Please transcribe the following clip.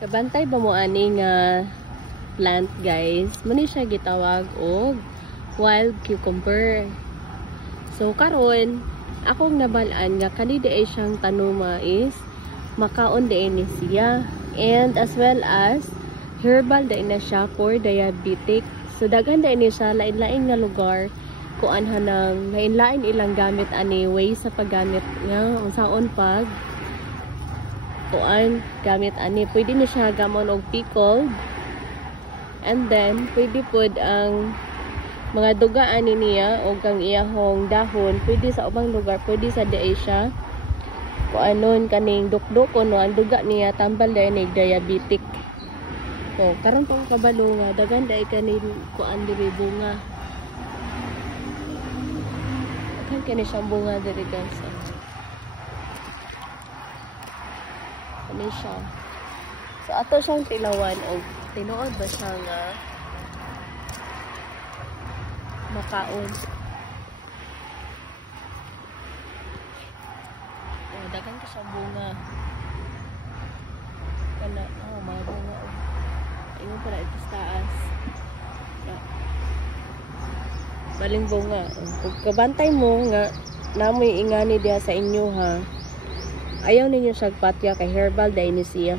Kabantay ba mo ani nga plant guys? Muna siya gitawag og wild cucumber. So karon akong nabalaan nga kanidi ay siyang tanuma is makaon din ni siya, and as well as herbal din na siya for diabetic. So daghan din ni siya lain-lain nga lugar kuan hanang lain-lain ilang gamit ani way sa paggamit nga unsaon pag kuan gamit ani. Pwede ni siya gamon og pickled, and then pwede pod ang mga duga ani niya o kang iyahong dahon pwede sa ubang lugar, pwede sa diay siya kuanon kaning dukdukon no ang duga niya tambal dai ni diabetic. So karon tong kabalo nga daghan dai kaning kuan diri bunga, kan kani siyang bunga diri guys. Ano siya? So ato siyang tilawan og tinuod ba siya nga makaon. Oh, dagan ka sa bunga. Kana, mga bunga. Ayun para ito sa taas. Baling bunga. Kung kabantay mo nga namoy ingani diha sa inyo ha. Ayaw ninyo siya patya kay herbal dahil ni siya.